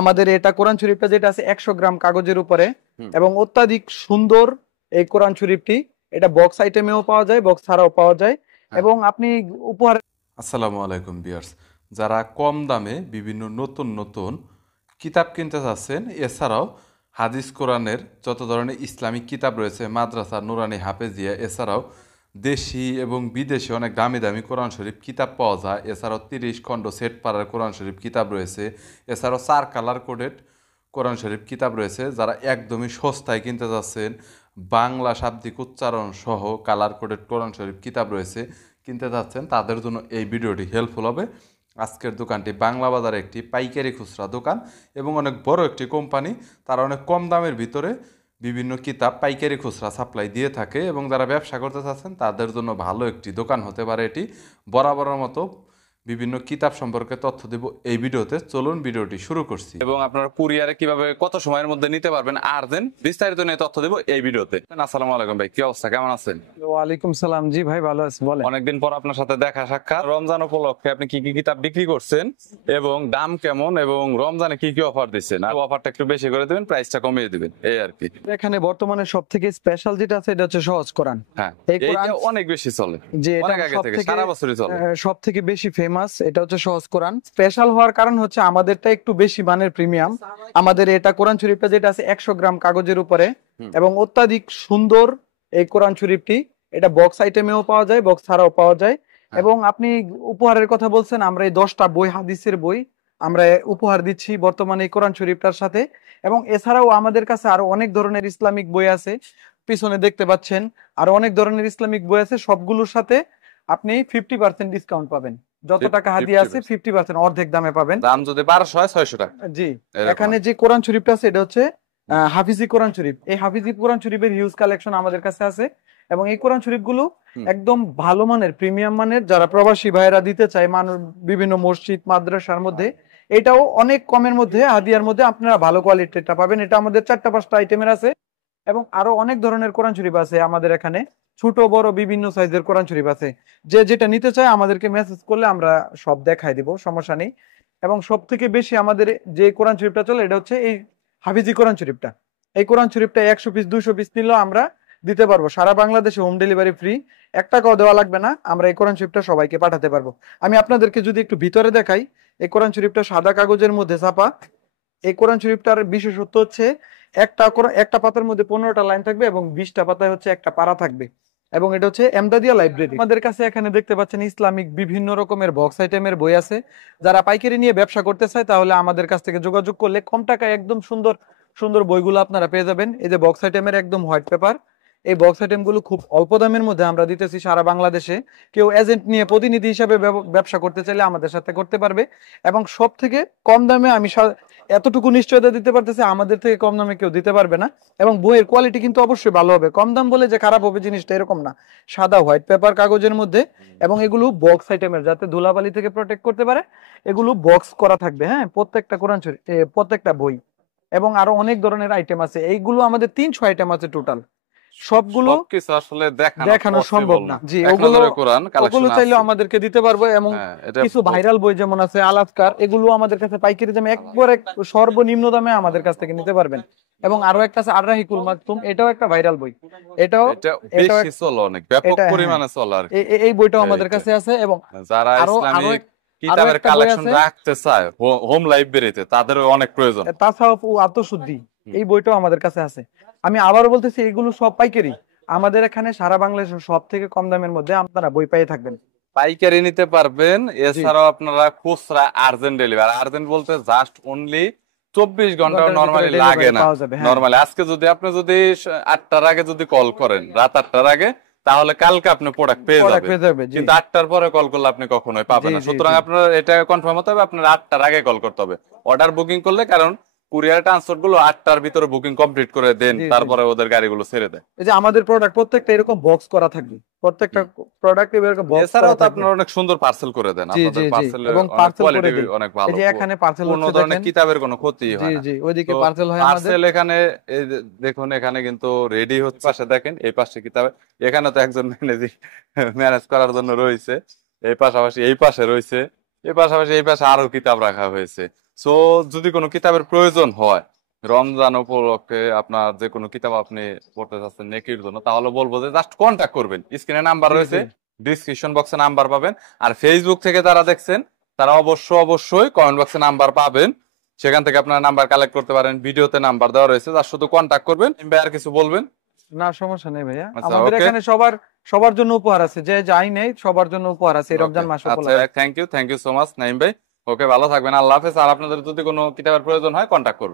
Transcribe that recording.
আমাদের এটা কোরআন শরীফটা যেটা আছে 100 গ্রাম কাগজের উপরে এবং অত্যাধিক সুন্দর এই কোরআন শরীফটি। এটা বক্স আইটেমেও পাওয়া যায়, বক্স ছাড়াও পাওয়া যায় এবং আপনি উপহার। আসসালামু আলাইকুম ভিউয়ার্স, যারা কম দামে বিভিন্ন নতুন নতুন কিতাব কিনতে চাচ্ছেন, এছাড়াও হাদিস কোরআনের যত ধরনের ইসলামিক কিতাব রয়েছে, মাদ্রাসা, নুরানি, হাফেজিয়া, এছাড়াও দেশি এবং বিদেশি অনেক দামি দামি কোরআন শরীফ কিতাব পাওয়া যায়। এছাড়াও 30 খণ্ড সেট পাড়ার কোরআন শরীফ কিতাব রয়েছে। এছাড়াও 4 কালার কোডেড কোরআন শরীফ কিতাব রয়েছে। যারা একদমই সস্তায় কিনতে যাচ্ছেন, বাংলা শাব্দিক উচ্চারণ সহ কালার কোডেড কোরআন শরীফ কিতাব রয়েছে, কিনতে যাচ্ছেন, তাদের জন্য এই ভিডিওটি হেল্পফুল হবে। আজকের দোকানটি বাংলা বাজারে একটি পাইকারি খুচরা দোকান এবং অনেক বড় একটি কোম্পানি। তারা অনেক কম দামের ভিতরে বিভিন্ন কিতাব পাইকারি খুচরা সাপ্লাই দিয়ে থাকে এবং যারা ব্যবসা করতে চাচ্ছেন তাদের জন্য ভালো একটি দোকান হতে পারে এটি। বরাবরের মতো বিভিন্ন কিতাব সম্পর্কে তথ্য দেব এই ভিডিওতে। চলুন ভিডিওটি শুরু করছি এবং আপনারা কুরিয়ারে কিভাবে কত সময়ের মধ্যে নিতে পারবেন আর দেন বিস্তারিত নিয়ে তথ্য দেব এই ভিডিওতে। আসসালামু আলাইকুম ভাই, কি অবস্থা, কেমন আছেন? ওয়ালাইকুম সালাম। জি ভাই, ভালো আছি, বলেন। অনেকদিন পর আপনার সাথে দেখা সাক্ষাৎ। রমজান উপলক্ষে আপনি কি কি কিতাব বিক্রি করছেন এবং দাম কেমন এবং রমজানে কি কি অফার দিচ্ছেন, আর অফারটা একটু বেশি করে দিবেন, প্রাইসটা কমিয়ে দিবেন, এই আর কি। এখানে বর্তমানে সবথেকে স্পেশাল যেটা আছে এটা হচ্ছে সহজ কোরআন। হ্যাঁ, এইটা অনেক বেশি চলে, যে অনেক আগে থেকে, সারা বছরই চলে। সবথেকে বেশি ফেমাস এটা হচ্ছে সহজ কোরআন। স্পেশাল হওয়ার কারণ হচ্ছে আমাদেরটা একটু বেশি মানের প্রিমিয়াম। আমাদের এটা কোরআন শরীফটা যেটা আছে 100 গ্রাম কাগজের উপরে এবং অত্যাধিক সুন্দর এই কোরআন শরীফটি। এটা বক্স আইটেমেও পাওয়া যায়, বক্স ছাড়াও পাওয়া যায়। এবং আপনি উপহারের কথা বলছেন, আমরা এই 10টা বই, হাদিসের বই আমরা উপহার দিচ্ছি বর্তমানে এই কোরআন শরীফটার সাথে। এবং এছাড়াও আমাদের কাছে আরো অনেক ধরনের ইসলামিক বই আছে, পিছনে দেখতে পাচ্ছেন আরো অনেক ধরনের ইসলামিক বই আছে। সবগুলোর সাথে আপনি 50% ডিসকাউন্ট পাবেন। যত টাকা হাদিয়া আছে 50% অর্ধেক দামে পাবেন। দাম যদি 1200 হয় 600 টাকা। জি, এখানে যে কোরআন শরীফটা আছে এটা হচ্ছে হাফিজি কোরআন শরীফ। এই হাফিজি কোরআন শরীফের হিউজ কালেকশন আমাদের কাছে আছে এবং এই কোরআন শরীফগুলো একদম ভালো মানের, প্রিমিয়াম মানের। যারা প্রবাসী ভাইয়েরা দিতে চায় মানুষ বিভিন্ন মসজিদ মাদ্রাসার মধ্যে, এটাও অনেক কমের মধ্যে হাদিয়ার মধ্যে আপনারা ভালো কোয়ালিটিটা পাবেন। এটা আমাদের 4-5টা আইটেমের আছে এবং আরো অনেক ধরনের কোরআন শরীফ আছে আমাদের এখানে। ছোট বড় বিভিন্ন সাইজের কোরআন শরীফ আছে। যে যেটা নিতে চায় আমাদেরকে মেসেজ করলে আমরা সব দেখাই দিব, সমস্যা নেই। এবং সব থেকে বেশি আমাদের যে কোরআন শরীফটা চলে এটা হচ্ছে এই হাফিজি কোরআন শরীফটা। এই কোরআন শরীফটা 100 পিস 200 পিস নিলেও আমরা দিতে পারবো। সারা বাংলাদেশে হোম ডেলিভারি ফ্রি, 1 টাকাও দেওয়া লাগবে না। আমরা এই কোরআন শরীফটা সবাইকে পাঠাতে পারবো। আমি আপনাদেরকে যদি একটু ভিতরে দেখাই, এই কোরআন শরীফটা সাদা কাগজের মধ্যে ছাপা। এই কোরআন শরীফটার বিশেষত্ব হচ্ছে একটা পাতার মধ্যে 15টা লাইন থাকবে এবং 20টা পাতায় হচ্ছে একটা পারা থাকবে। এবং এটা হচ্ছে এমদাদিয়া লাইব্রেরি। আমাদের কাছে এখানে দেখতে পাচ্ছেন ইসলামিক বিভিন্ন রকমের বক্স আইটেমের বই আছে। যারা পাইকারি নিয়ে ব্যবসা করতে চায় তাহলে আমাদের কাছ থেকে যোগাযোগ করলে কম টাকায় একদম সুন্দর সুন্দর বইগুলো আপনারা পেয়ে যাবেন। এই যে বক্স আইটেমের একদম হোয়াইট পেপার, এই বক্স আইটেম গুলো খুব অল্প দামের মধ্যে আমরা দিতেছি সারা বাংলাদেশে। কেউ এজেন্ট নিয়ে প্রতিনিধি হিসাবে ব্যবসা করতে চাইলে আমাদের সাথে করতে পারবে। এবং সব থেকে কম দামে আমি এতটুকু নিশ্চয়তা দিতে পারতেছি, আমাদের থেকে কম দামে কেউ দিতে পারবে না। এবং বইয়ের কোয়ালিটি কিন্তু অবশ্যই ভালো হবে। কম দাম বলে যে খারাপ হবে জিনিসটা এরকম না। সাদা হোয়াইট পেপার কাগজের মধ্যে এবং এগুলো বক্স আইটেমের, যাতে ধুলাবালি থেকে প্রোটেক্ট করতে পারে। এগুলো বক্স করা থাকবে, হ্যাঁ, প্রত্যেকটা কোরআন শরীফ, প্রত্যেকটা বই। এবং আরো অনেক ধরনের আইটেম আছে। এইগুলো আমাদের 300 আইটেম আছে টোটাল। সবগুলো কিছু আসলে দেখানো সম্ভব না। জি, ওগুলো চাইলে আমাদেরকে দিতে পারবো। এবং কিছু ভাইরাল বই যেমন আছে আলাস্কার, এগুলো আমাদের কাছে পাইকারি দামে একবারে সর্বনিম্ন দামে আমাদের কাছ থেকে নিতে পারবেন। এবং আরো একটা আছে আর রাহিকুল মাকতুম, এটাও একটা ভাইরাল বই। এটাও বেশি চলে, অনেক ব্যাপক পরিমাণে চলে আর কি। এই বইটাও আমাদের কাছে আছে। এবং যারা ইসলামিক কিতাবের কালেকশন রাখতে চায় হোম লাইব্রেরিতে, তাদের অনেক প্রয়োজন। তাছাড়াও আত্মশুদ্ধি, এই বইটাও আমাদের কাছে আছে। আমি আবারও বলতেছি, এগুলো সব পাইকারি। আমাদের এখানে সারা বাংলাদেশের সব থেকে কম দামের মধ্যে আপনারা বই পেয়ে থাকবেন, পাইকারি নিতে পারবেন। এছাড়াও আপনারা খুচরা আর্জেন্ট ডেলিভারি, আর্জেন্ট বলতে জাস্ট অনলি 24 ঘন্টা নরমালি লাগে না। নরমালি আজকে যদি আপনি 8টার আগে যদি কল করেন, রাত 8টার আগে, তাহলে কালকে আপনি প্রোডাক্ট পেয়ে যাবেন। কিন্তু 8টার পরে কল করলে আপনি কখনোই পাবেন না। সুতরাং আপনার এটা কনফার্ম হতে হবে, আপনার 8টার আগে কল করতে হবে অর্ডার বুকিং করলে। কারণ কুরিয়ার ট্রান্সপোর্ট গুলো 8টার ভিতরে বুকিং কমপ্লিট করে দেন, তারপরে ওদের গাড়িগুলো ছেড়ে দেয়। এই যে আমাদের প্রোডাক্ট প্রত্যেকটা এরকম বক্স করা থাকবে, প্রত্যেকটা প্রোডাক্ট এরকম বক্স। এছাড়াও তো আপনারা অনেক সুন্দর পার্সেল করে দেন। আপনাদের পার্সেলের কোয়ালিটি অনেক ভালো। এই যে এখানে পার্সেল কোনো ধরনের কিতাবের কোনো ক্ষতি হয় না। জি জি, ওইদিকে পার্সেল হয় আমাদের। পার্সেল এখানে এই দেখুন, এখানে কিন্তু রেডি হচ্ছে। পাশে দেখেন, এই পাশে কিতাব, এখানে তো একজন ম্যানেজ করার জন্য রয়েছে। এই পাশাপাশি এই পাশে রয়েছে, এই পাশাপাশি এই পাশে আরো কিতাব রাখা হয়েছে। সো যদি কোনো কিতাবের প্রয়োজন হয় রমজান উপলক্ষে, আপনার যে কোনো কিতাব আপনি পড়তে চাচ্ছেন নেকির জন্য, তাহলে বলবো যে জাস্ট কন্ট্যাক্ট করবেন। স্ক্রিনে নাম্বার জি, রয়েছে, জি। ডিসক্রিপশন বক্সে নাম্বার পাবেন। আর ফেসবুক থেকে যারা দেখছেন তারা অবশ্যই কমেন্ট বক্সে নাম্বার পাবেন, সেখান থেকে আপনারা নাম্বার কালেক্ট করতে পারেন। ভিডিওতে নাম্বার দেওয়া রয়েছে, তার শুধু কন্ট্যাক্ট করবেন। ভাই আর কিছু বলবেন? না, সমস্যা নেই ভাইয়া, আচ্ছা, আমাদের ওকে। এখানে সবার সবার জন্য উপহার আছে, যে যাই নেই সবার জন্য উপহার আছে এই রমজান মাস আচ্ছা, উপলক্ষে। Thank you so much Naim ভাই। ওকে, ভালো থাকবেন, আল্লাহ হাফেজ। আর আপনাদের যদি কোনো কিতাবের প্রয়োজন হয় কন্ট্যাক্ট করবেন।